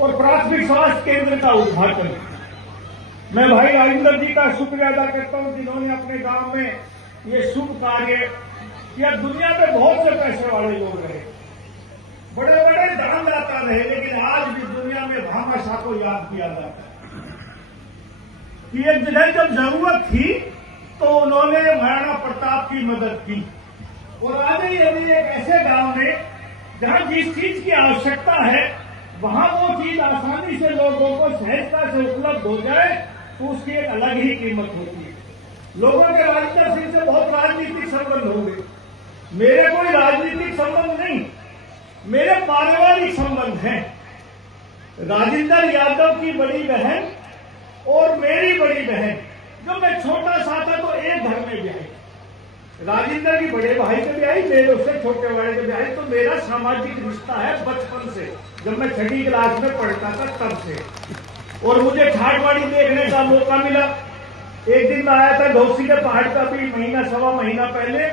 और प्राथमिक स्वास्थ्य केंद्र का उद्घाटन। मैं भाई राजेंद्र जी का शुक्रिया अदा करता हूं जिन्होंने अपने गांव में ये शुभ कार्य किया। दुनिया में बहुत से पैसे वाले लोग रहे, बड़े बड़े दानदाता रहे, लेकिन आज भी दुनिया में भामाशाह को याद किया जाता है कि एक जगह जब जरूरत थी तो उन्होंने महाराणा प्रताप की मदद की। और आज ही अभी एक ऐसे गांव में जहां जिस चीज की आवश्यकता है वहां वो चीज आसानी से लोगों को सहजता से उपलब्ध हो जाए तो उसकी एक अलग ही कीमत होती है। लोगों के राजेंद्र सिंह से बहुत राजनीतिक संबंध होंगे, मेरे कोई राजनीतिक संबंध नहीं, मेरे पारिवारिक संबंध हैं। राजेंद्र यादव की बड़ी बहन और मेरी बड़ी बहन, जब मैं छोटा सा था तो एक घर में ब्याही, राजेंद्र की बड़े भाई के ब्याही, मेरे उससे छोटे वाले के ब्याही। तो मेरा सामाजिक रिश्ता है बचपन से, जब मैं छठी क्लास में पढ़ता था तब से। और मुझे ठाठवाड़ी देखने का मौका मिला। एक दिन मैं आया था घोसी के पहाड़ का भी महीना सवा महीना पहले,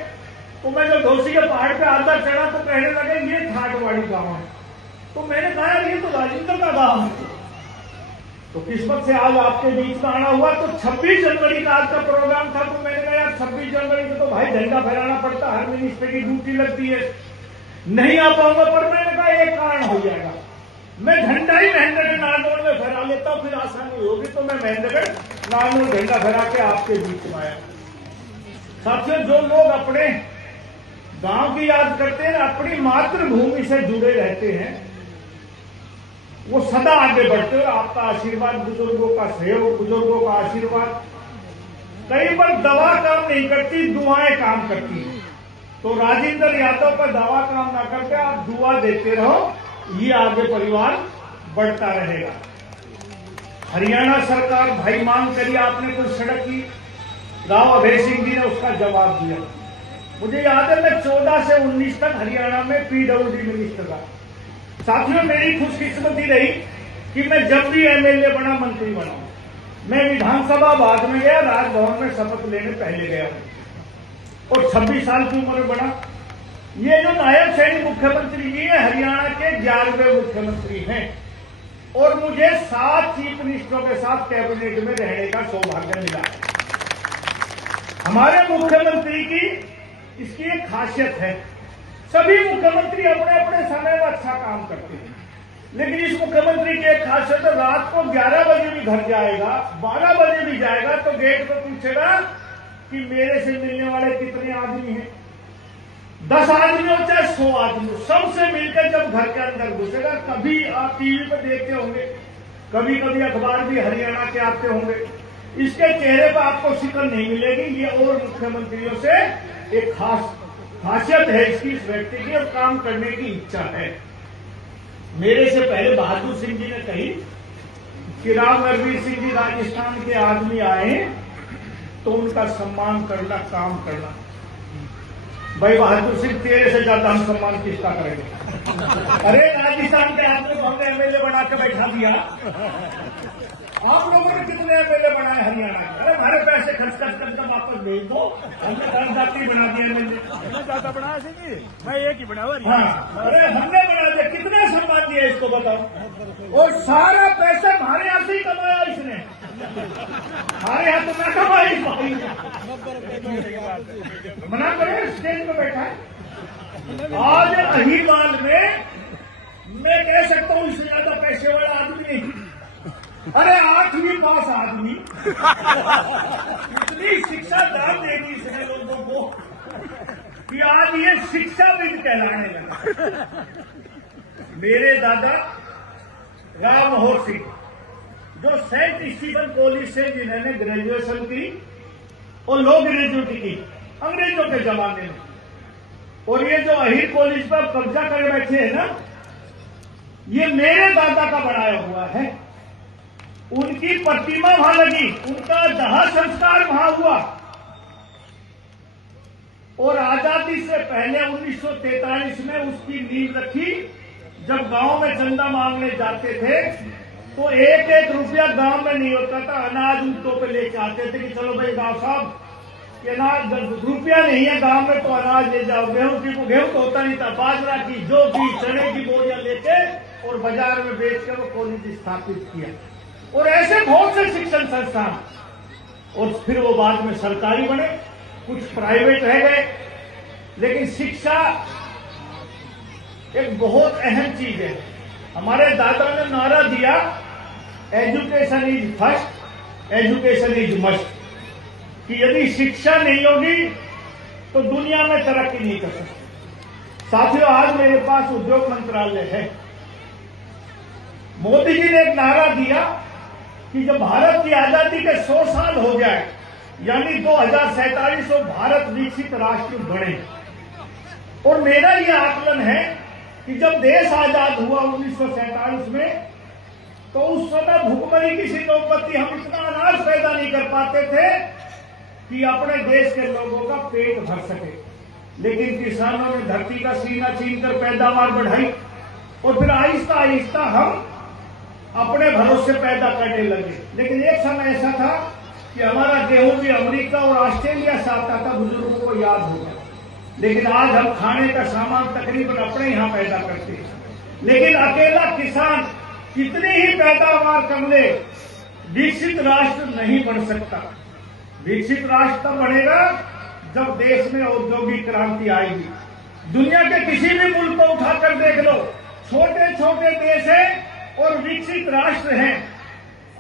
तो मैं जब घोसी के पहाड़ पे आधा चढ़ा तो कहने लगे ये ठाठवाड़ी गांव है। तो मैंने कहा ये तो राजेंद्र का गांव है। तो किस्मत से आज आपके बीच में आना हुआ। तो 26 जनवरी का आज का प्रोग्राम था, तो मैंने कहा यार 26 जनवरी को तो भाई झंडा फहराना पड़ता, हर मिनिस्टर की ड्यूटी लगती है, नहीं आ पाऊंगा। पर मैंने कहा एक कारण हो जाएगा, मैं झंडा ही महेंद्रगढ़ नारनौल में फहरा लेता हूं, फिर आसानी होगी। तो मैं महेंद्रगढ़ नारनौल झंडा फहरा के आपके बीच में आया। साथियों, जो लोग अपने गांव की याद करते हैं, अपनी मातृभूमि से जुड़े रहते हैं, वो सदा आगे बढ़ते हैं। आपका आशीर्वाद, बुजुर्गों का सहयोग, बुजुर्गों का आशीर्वाद, कई बार दवा काम नहीं करती, दुआएं काम करती हैं। तो राजेंद्र यादव पर दवा काम ना करके आप दुआ देते रहो, ये आगे परिवार बढ़ता रहेगा। हरियाणा सरकार भाई मांग करी आपने कोई सड़क की, राव अभय सिंह जी ने उसका जवाब दिया। मुझे याद है मैं 14 से 19 तक हरियाणा में पीडब्ल्यूडी मिनिस्टर था। साथियों, मेरी खुशकिस्मती रही कि मैं जब भी एमएलए बना, मंत्री बना, मैं विधानसभा बाद में गया, राजभवन में शपथ लेने पहले गया और 26 साल की उम्र में बना। ये जो नायब सैनिक मुख्यमंत्री जी हैं, हरियाणा के 11वें मुख्यमंत्री हैं और मुझे 7 चीफ मिनिस्टरों के साथ कैबिनेट में रहने का सौभाग्य मिला। हमारे मुख्यमंत्री की इसकी एक खासियत है, सभी मुख्यमंत्री अपने अपने समय में अच्छा काम करते हैं, लेकिन इस मुख्यमंत्री की एक खासियत है, रात को 11 बजे भी घर जाएगा, 12 बजे भी जाएगा तो गेट पर पूछेगा कि मेरे से मिलने वाले कितने आदमी हैं। 10 आदमी हो चाहे 100 आदमी, सबसे मिलकर जब घर के अंदर घुसेगा। कभी आप टीवी पर देखते होंगे, कभी कभी अखबार भी हरियाणा के आते होंगे, इसके चेहरे पर आपको शिकन नहीं मिलेगी। ये और मुख्यमंत्रियों से एक खासियत है इसकी, इस व्यक्ति की, और काम करने की इच्छा है। मेरे से पहले बहादुर सिंह जी ने कही कि राव नरवीर सिंह जी राजस्थान के आदमी आए तो उनका सम्मान करना, काम करना। भाई बहादुर सिंह, तेरे से ज्यादा हम सम्मान किसका करेंगे? अरे राजस्थान के आदमी को हमने एमएलए बना के बैठा दिया, आप लोगों ने कितने एमएलए बनाए हरियाणा के? अरे हमारे पैसे खर्च कर वापस भेज दो, हमने धनदाती बना दिया एमएलए। ज्यादा बनाया सिंह, मैं एक ही बना हुआ। हाँ, अरे हमने बना दिया, कितने सम्मान दिया इसको बताओ? और सारा पैसा हमारे यहाँ से ही कमाया इसने, हमारे यहाँ तो मैं कमाई भाई। मना करो, स्टेज पे बैठा है। आज अहिवाल में मैं कह सकता हूं इससे ज्यादा पैसे वाला आदमी नहीं। अरे 8वीं पास आदमी, इतनी शिक्षा दान दे दी इसने लोगों को कि आज ये शिक्षाविद कहलाने लगे। मेरे दादा राम मोहन सिंह, जो सेंट स्टीफन कॉलेज से जिन्होंने ग्रेजुएशन की और लॉ ग्रेजुएट की अंग्रेजों के जमाने में, और ये जो अहिर कॉलेज पर कब्जा कर बैठे हैं ना, ये मेरे दादा का बनाया हुआ है। उनकी प्रतिमा वहां लगी, उनका दाह संस्कार वहां हुआ। और आजादी से पहले 1943 में उसकी नींव रखी। जब गांव में चंदा मांगने जाते थे तो 1-1 रुपया गांव में नहीं होता था, अनाज ऊंटों पे लेके आते थे कि चलो भाई गांव साहब, अनाज रुपया नहीं है गांव में तो अनाज ले जाओ। गेहूं तो होता नहीं था, बाजरा की, जौ की, चने की बोरियां लेके और बाजार में बेचकर वो कॉलेज स्थापित किया। और ऐसे बहुत से शिक्षण संस्थान, और फिर वो बाद में सरकारी बने, कुछ प्राइवेट रह गए। लेकिन शिक्षा एक बहुत अहम चीज है। हमारे दादा ने नारा दिया, education is first, education is must, कि यदि शिक्षा नहीं होगी तो दुनिया में तरक्की नहीं कर सकती। साथियों, आज मेरे पास उद्योग मंत्रालय है। मोदी जी ने एक नारा दिया कि जब भारत की आजादी के 100 साल हो जाए, यानी 2047 को भारत विकसित राष्ट्र बने। और मेरा ये आकलन है कि जब देश आजाद हुआ 1947 में, तो उस समय भुखमरी की सी नौबत्ती, हम इतना अनाज पैदा नहीं कर पाते थे कि अपने देश के लोगों का पेट भर सके। लेकिन किसानों ने धरती का सीना छीनकर पैदावार बढ़ाई, और फिर आहिस्ता आहिस्ता हम अपने भरोसे पैदा करने लगे। लेकिन एक समय ऐसा था कि हमारा गेहूं भी अमेरिका और ऑस्ट्रेलिया से आता था, बुजुर्गों को याद होगा। लेकिन आज हम खाने का सामान तकरीबन अपने यहां पैदा करते हैं। लेकिन अकेला किसान कितनी ही पैदावार कर ले, विकसित राष्ट्र नहीं बन सकता। विकसित राष्ट्र तब बनेगा जब देश में औद्योगिक क्रांति आएगी। दुनिया के किसी भी मुल्क को उठाकर देख लो, छोटे छोटे देश हैं और विकसित राष्ट्र हैं।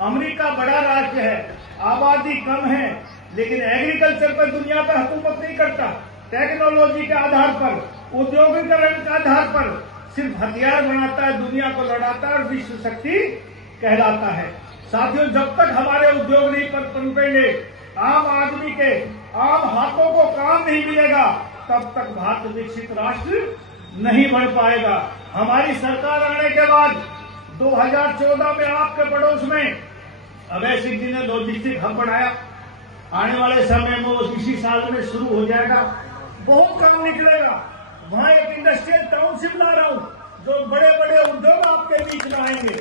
अमेरिका बड़ा राज्य है, आबादी कम है, लेकिन एग्रीकल्चर पर दुनिया पर हुकूमत नहीं करता। टेक्नोलॉजी के आधार पर, औद्योगिकरण के आधार पर सिर्फ हथियार बनाता है, दुनिया को लड़ाता है और विश्व शक्ति कहलाता है। साथियों, जब तक हमारे उद्योग नहीं पनपेंगे, आम आदमी के आम हाथों को काम नहीं मिलेगा, तब तक भारत विकसित राष्ट्र नहीं बन पाएगा। हमारी सरकार आने के बाद 2014 में आपके पड़ोस में अभय सिंह जी ने लॉजिस्टिक हब बनाया। आने वाले समय में वो इसी साल में शुरू हो जाएगा, बहुत काम निकलेगा। वहां एक इंडस्ट्रियल टाउनशिप ला रहा हूं, जो बड़े बड़े उद्योग आपके बीच में आएंगे।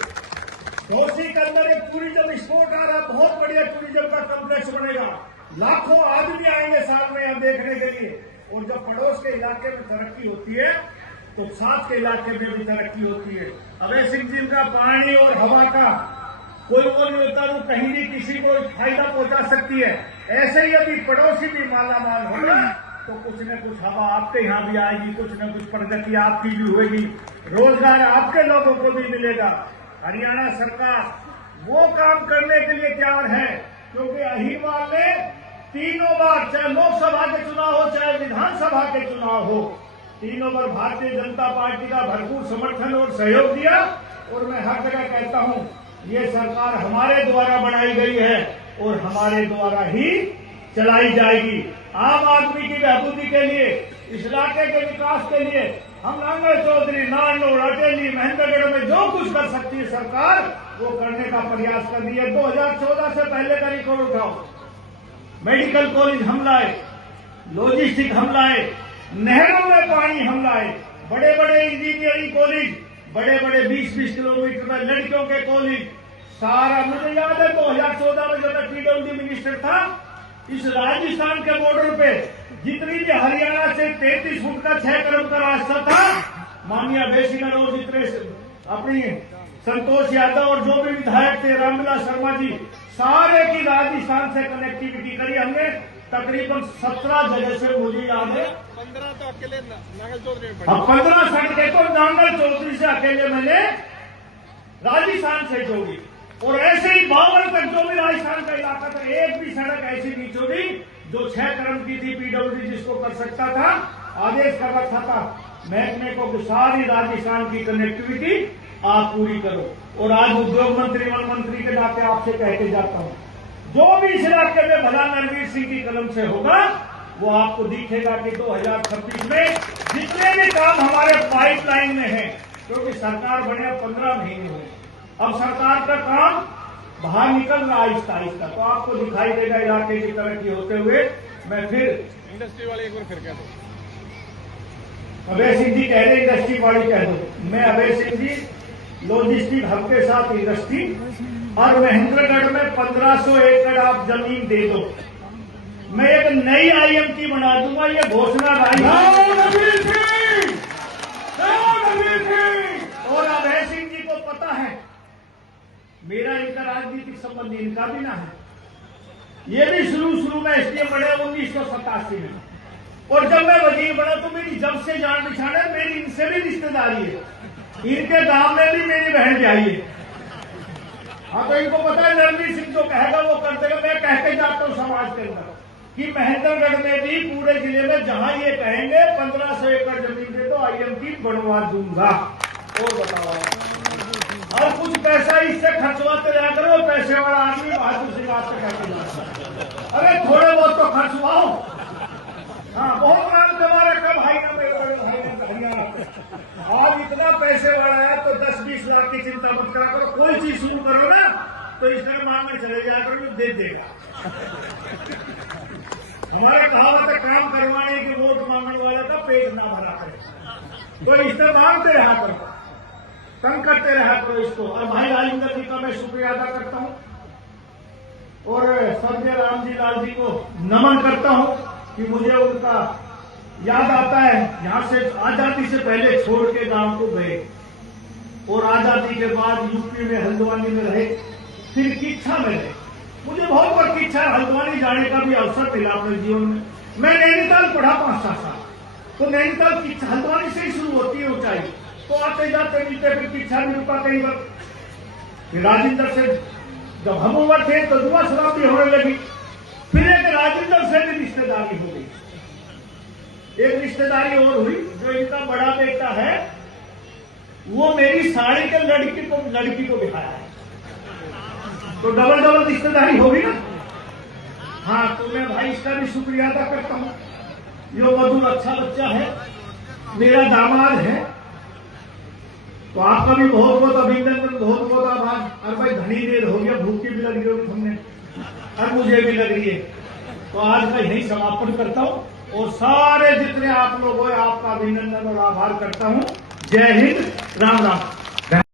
घोसी के अंदर एक टूरिज्म स्पॉट आ रहा है, बहुत बढ़िया टूरिज्म का कॉम्प्लेक्स बनेगा। लाखों आदमी आएंगे साल में यहां देखने के लिए। और जब पड़ोस के इलाके में तरक्की होती है, तो साथ के इलाके में भी तरक्की होती है। अभय सिंह जी का पानी और हवा का कोई वो नहीं होता, वो कहीं भी किसी को फायदा पहुंचा सकती है। ऐसे ही यदि पड़ोसी भी माला माल होगा, तो कुछ न कुछ हवा आपके यहाँ भी आएगी, कुछ न कुछ प्रगति आपकी भी होगी, रोजगार आपके लोगों को भी मिलेगा। हरियाणा सरकार वो काम करने के लिए तैयार है, क्योंकि अहिरवाल ने तीनों बार, चाहे लोकसभा के चुनाव हो चाहे विधानसभा के चुनाव हो, तीनों बार भारतीय जनता पार्टी का भरपूर समर्थन और सहयोग दिया। और मैं हर जगह कहता हूं, ये सरकार हमारे द्वारा बनाई गई है और हमारे द्वारा ही चलाई जाएगी। आम आदमी की बेहतरी के लिए, इस इलाके के विकास के लिए हम नांगल चौधरी, नारनौल, अटेली, महेंद्रगढ़ में जो कुछ कर सकती है सरकार, वो करने का प्रयास कर रही है। 2014 से पहले का रिकॉर्ड उठाओ, मेडिकल कॉलेज हम लाए, लॉजिस्टिक हम लाए, नहरों में पानी हम लाए, बड़े बड़े इंजीनियरिंग कॉलेज, बड़े बड़े 20-20 किलोमीटर में लड़कियों के कॉलेज, सारा मुझे याद है 2014 में जब पीडब्ल्यूडी मिनिस्टर था, इस राजस्थान के बॉर्डर पे जितनी भी हरियाणा से 33 फुट का 6 कदम का रास्ता था, माननीय अभय सिंह और जितने अपनी संतोष यादव और जो भी विधायक थे, रामविलास शर्मा जी, सारे की राजस्थान से कनेक्टिविटी करी हमने। तकरीबन 17 जगह से मुझे याद है 15 तो अकेले नांगल चौधरी, 15 सड़कें तो नांगल चौधरी से अकेले मैंने राजस्थान से जोड़ी। और ऐसे ही 52 तक जो भी राजस्थान का इलाका था, एक भी सड़क ऐसी नहीं छोड़ी जो 6 कदम की थी, पीडब्ल्यूडी जिसको कर सकता था। आदेश कर रखा था महकमे को कि सारी राजस्थान की कनेक्टिविटी आप पूरी करो। और आज उद्योग मंत्री, वन मंत्री के नाते आपसे कह के जाता हूं, जो भी इस इलाके में भला नरवीर सिंह की कलम से होगा, वो आपको दिखेगा कि 2026 में जितने भी काम हमारे पाइपलाइन में हैं, क्योंकि सरकार बने 15 महीने हुए, अब सरकार का काम बाहर निकल रहा आहिस्ता आहिस्ता, तो आपको दिखाई देगा इलाके की तरक्की होते हुए। मैं फिर इंडस्ट्री वाले एक बार फिर कह दो, अभय सिंह जी कह रहे इंडस्ट्री वाली कह दो। मैं अभय सिंह जी लॉजिस्टिक हब के साथ इंडस्ट्री, और महेंद्रगढ़ में 1500 एकड़ आप जमीन दे दो, मैं एक नई आईएमटी बना दूंगा। ये घोषणा और अभय सिंह जी मेरा इनका राजनीतिक संबंध इनका भी ना है। ये भी शुरू में एसडीएम बने 1987 में, और जब मैं वजीर बना तो मेरी जब से जान पहचान है, मेरी इनसे भी रिश्तेदारी है। इनके गांव में भी मेरी बहन जाई है। हाँ, तो इनको पता है नरवीर सिंह जो कहेगा वो कर देगा। मैं कह के जाता हूँ समाज के अंदर कि महेंद्रगढ़ में भी पूरे जिले में जहां ये कहेंगे 1500 एकड़ जमीन दे तो IM की बनवा दूंगा। और बताओ, और कुछ पैसा इससे खर्चवाते रहा करो। पैसे वाला आदमी बहादुर सिंह आपसे कहते जाता, अरे थोड़े बहुत तो खर्चवाओ। हाँ, बहुत नाम कमा रखा भाई ना, मेरे बड़े भाई ने हरियाणा। और इतना पैसे वाला है तो 10-20 लाख की चिंता मत करा करो। कोई चीज शुरू करो ना तो इस तरह मांगने चले जाया करो, जो दे देगा। हमारा कहावत है, काम करवाने के वोट मांगने वाले का पेट ना भरा करे। कोई इस तरह मांगते रहा करो, तंग करते रहा करो इसको। और भाई राजेंद्र जी का मैं शुक्रिया अदा करता हूँ, और स्वर्गीय रामजी लाल जी को नमन करता हूँ कि मुझे उनका याद आता है। यहां से आजादी से पहले छोड़ के गांव को गए, और आजादी के बाद यूपी में हल्द्वानी में रहे, फिर किच्छा में रहे। मुझे बहुत बड़ी इच्छा है हल्द्वानी जाने का भी अवसर मिला अपने जीवन में। मैं नैनीताल पढ़ा 5-7 साल, तो नैनीताल की हल्द्वानी से ही शुरू होती है ऊंचाई, तो आते जाते मिलते, फिर किच्छा भी रुका कई बार। फिर राजेंद्र से जब हम उम्र थे तो दुआ सलाम भी होने लगी। फिर एक राजेंद्र से भी रिश्तेदारी हो गई। एक रिश्तेदारी और हुई, जो इनका बड़ा बेटा है वो मेरी साड़ी के लड़की को दिखाया है, तो डबल रिश्तेदारी होगी ना। हाँ, तो मैं भाई इसका भी शुक्रिया अदा करता हूँ। यो मधुर अच्छा बच्चा है, मेरा दामाद है, तो आपका भी बहुत बहुत अभिनंदन, बहुत बहुत आभार। और भाई घनी देर हो गया, भूख भी लग रही होगी हमने, और मुझे भी लग रही है, तो आज मैं यही समापन करता हूँ, और सारे जितने आप लोग हो आपका अभिनंदन और आभार करता हूँ। जय हिंद, राम राम।